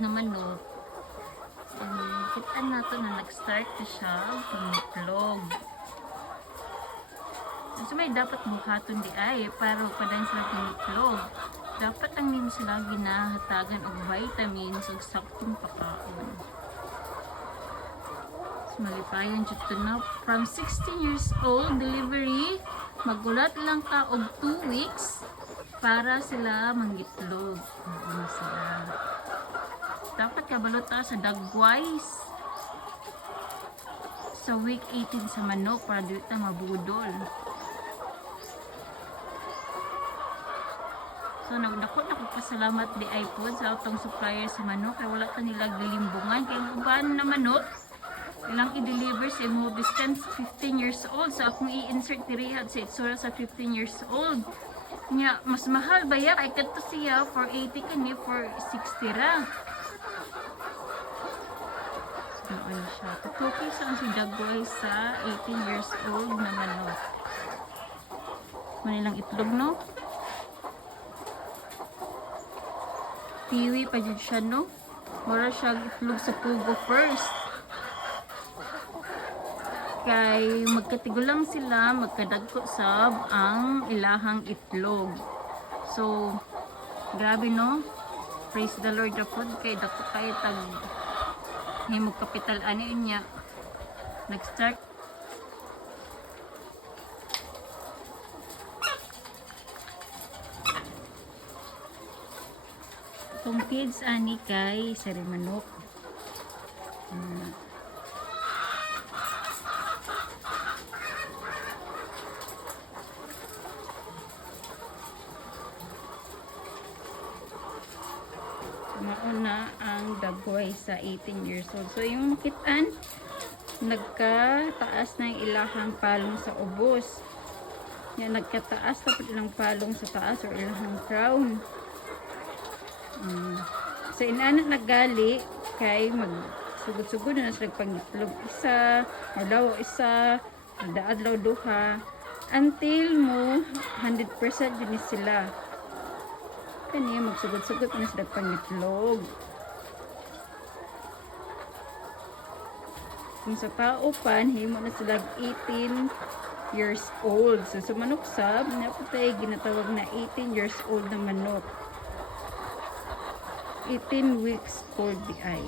na manok. Kita nato na nag-start na siya pangitlog. So may dapat buhaton di ay para padayon sila pangitlog. Dapat ang nimo sila ginahatagan og vitamins ug saktong pagkaon. So malipayon jud to na from 16 years old delivery, magulat lang ka og 2 weeks para sila mangitlog. Ano sila? Dapat kabalot ta sa dagwise sa week 18 sa manok para dito ta mabudol. So nagdako na ko pasalamat di iPod sa atong supplier sa manok kay wala ta nila gilimbungan kay uban na manok ilang i-deliver sa imo distance 15 years old so akong i-insert dirihad sa itsura sa 15 years old nya mas mahal ba ya kay kadto siya for 80 kani for 60 ra. So ano siya tutuki sa si dagway sa 18 years old na manok. Manilang itlog no? Tiwi pa dyan siya, no? Mura siya itlog sa pugo first. Kay magkatigulang sila, magkadagko sab ang ilahang itlog. So, grabe, no? Praise the Lord na po. Kay dako kayo tag himog kapital ano niya. Nag-start. Itong kids ani kay sari manok. Mauna ang dagway sa 18 years old. So yung makitaan nagkataas na yung ilahang palong sa ubos. Yan nagkataas tapos ilang palong sa taas or ilahang crown. Sa inanak nagali kay magsugod-sugod na sila pangitlog isa, adlaw isa, adlaw duha until mo 100% din sila. Kani magsugod-sugod na sila pangitlog. Kung sa paupan himo na sila 18 years old. So sa manok sab naputay ginatawag na 18 years old na manok. 18 weeks old di ay.